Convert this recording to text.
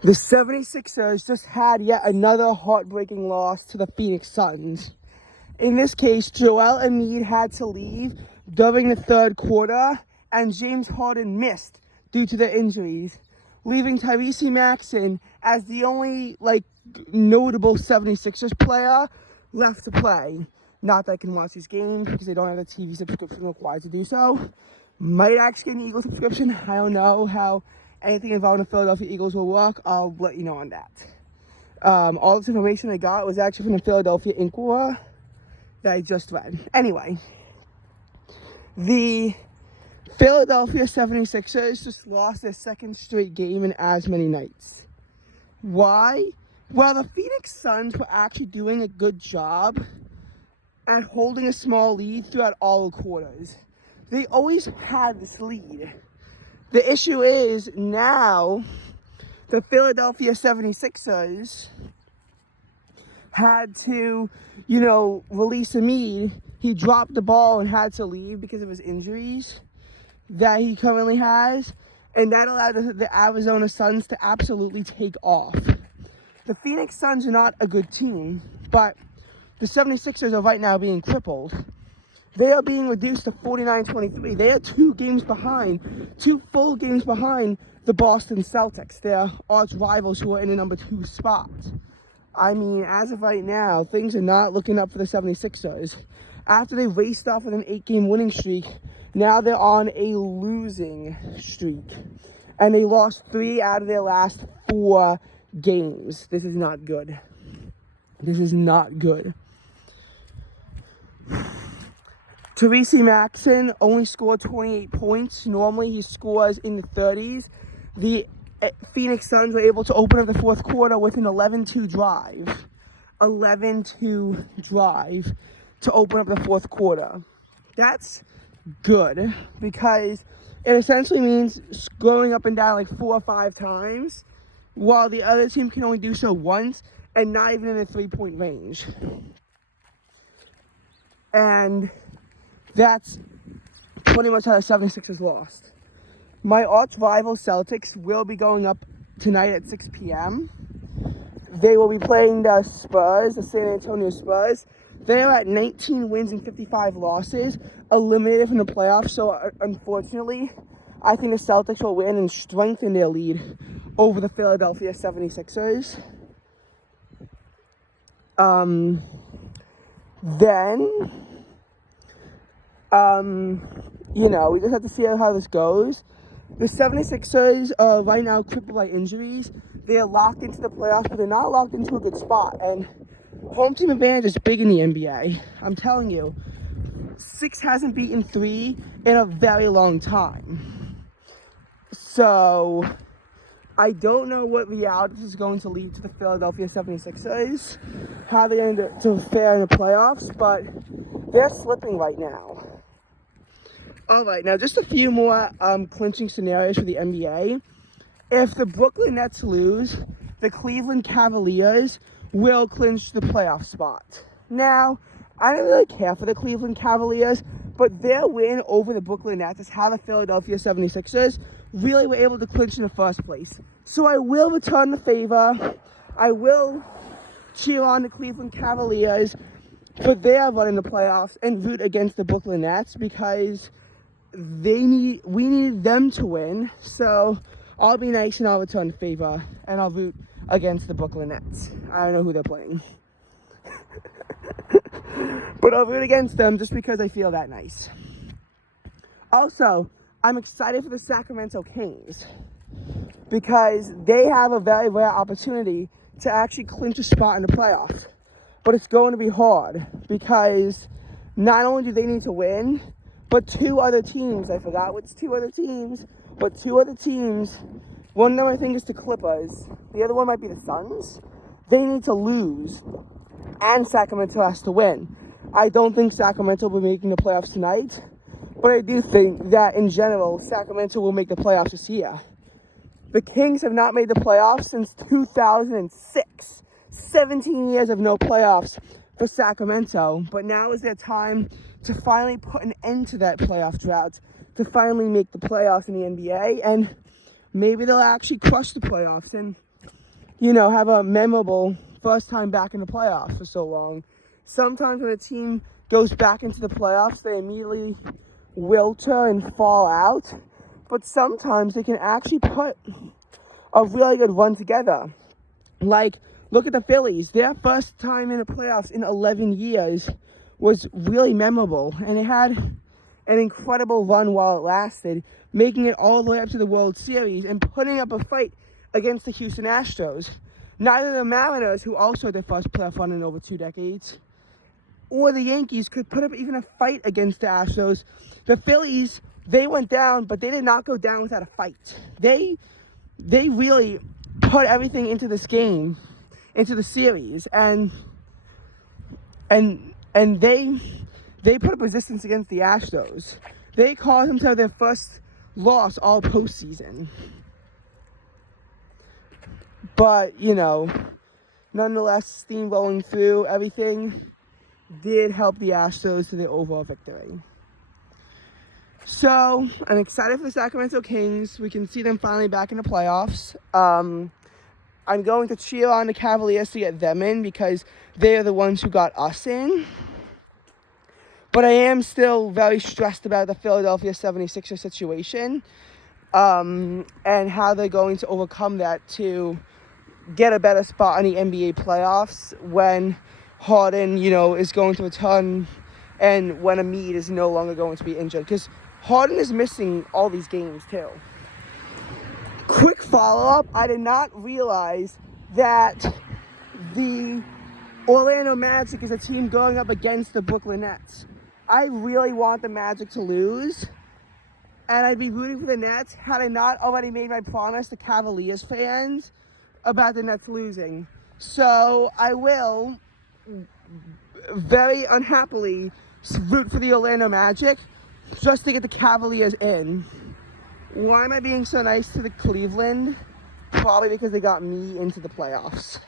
The 76ers just had yet another heartbreaking loss to the Phoenix Suns. In this case, Joel Embiid had to leave during the third quarter, and James Harden missed due to the injuries, leaving Tyrese Maxey as the only notable 76ers player left to play. Not that I can watch these games because they don't have a TV subscription required to do so. Might actually get an Eagles subscription. I don't know how anything involving the Philadelphia Eagles will work. I'll let you know on that. All this information I got was actually from the Philadelphia Inquirer that I just read. Anyway, the Philadelphia 76ers just lost their second straight game in as many nights. Why? Well, the Phoenix Suns were actually doing a good job at holding a small lead throughout all the quarters. They always had this lead. The issue is now the Philadelphia 76ers had to, release Embiid. He dropped the ball and had to leave because of his injuries that he currently has. And that allowed the Arizona Suns to absolutely take off. The Phoenix Suns are not a good team, but the 76ers are right now being crippled. They are being reduced to 49-23. They are 2 full games behind the Boston Celtics, their arch rivals who are in the number 2 spot. I mean, as of right now, things are not looking up for the 76ers. After they raced off with an 8-game winning streak, now they're on a losing streak. And they lost 3 out of their last 4 games. This is not good. This is not good. Tyrese Maxey only scored 28 points. Normally he scores in the 30s. The Phoenix Suns were able to open up the fourth quarter with an 11-2 drive. 11-2 drive to open up the fourth quarter. That's good because it essentially means going up and down 4 or 5 times while the other team can only do so once and not even in a 3-point range. And that's pretty much how the 76ers lost. My arch rival Celtics will be going up tonight at 6 p.m. They will be playing the Spurs, the San Antonio Spurs. They are at 19 wins and 55 losses, eliminated from the playoffs. So unfortunately, I think the Celtics will win and strengthen their lead over the Philadelphia 76ers. We just have to see how this goes. The 76ers are right now crippled by injuries. They are locked into the playoffs, but they're not locked into a good spot. And home team advantage is big in the NBA. I'm telling you, 6 hasn't beaten 3 in a very long time. So I don't know what reality this is going to lead to the Philadelphia 76ers, how they end up to fare in the playoffs, but they're slipping right now. All right, now just a few more clinching scenarios for the NBA. If the Brooklyn Nets lose, the Cleveland Cavaliers will clinch the playoff spot. Now, I don't really care for the Cleveland Cavaliers, but their win over the Brooklyn Nets is how the Philadelphia 76ers really were able to clinch in the first place. So I will return the favor. I will cheer on the Cleveland Cavaliers for their run in the playoffs and root against the Brooklyn Nets because we needed them to win. So I'll be nice and I'll return the favor and I'll root against the Brooklyn Nets. I don't know who they're playing. But I'll root against them just because I feel that nice. Also, I'm excited for the Sacramento Kings because they have a very rare opportunity to actually clinch a spot in the playoffs. But it's going to be hard because not only do they need to win, but 2 other teams, I forgot which 2 other teams, but 2 other teams, one of them I think is the Clippers, the other one might be the Suns. They need to lose, and Sacramento has to win. I don't think Sacramento will be making the playoffs tonight, but I do think that in general, Sacramento will make the playoffs this year. The Kings have not made the playoffs since 2006. 17 years of no playoffs for Sacramento, but now is their time to finally put an end to that playoff drought, to finally make the playoffs in the NBA, and maybe they'll actually crush the playoffs and have a memorable first time back in the playoffs for so long. Sometimes when a team goes back into the playoffs, they immediately wilter and fall out. But sometimes they can actually put a really good run together. Like, look at the Phillies. Their first time in the playoffs in 11 years was really memorable. And it had an incredible run while it lasted, making it all the way up to the World Series and putting up a fight against the Houston Astros. Neither the Mariners, who also had their first playoff run in over 2 decades, or the Yankees could put up even a fight against the Astros. The Phillies, they went down, but they did not go down without a fight. They really put everything into this game, into the series, and they put up resistance against the Astros. They caused them to have their first loss all postseason. But, nonetheless, steamrolling through everything did help the Astros to the overall victory. So, I'm excited for the Sacramento Kings. We can see them finally back in the playoffs. I'm going to cheer on the Cavaliers to get them in because they are the ones who got us in. But I am still very stressed about the Philadelphia 76ers situation and how they're going to overcome that to get a better spot in the NBA playoffs when Harden, is going to return and when Embiid is no longer going to be injured. Because Harden is missing all these games too. Quick follow-up, I did not realize that the Orlando Magic is a team going up against the Brooklyn Nets. I really want the Magic to lose, and I'd be rooting for the Nets had I not already made my promise to Cavaliers fans about the Nets losing. So I will very unhappily root for the Orlando Magic just to get the Cavaliers in. Why am I being so nice to the Cleveland? Probably because they got me into the playoffs.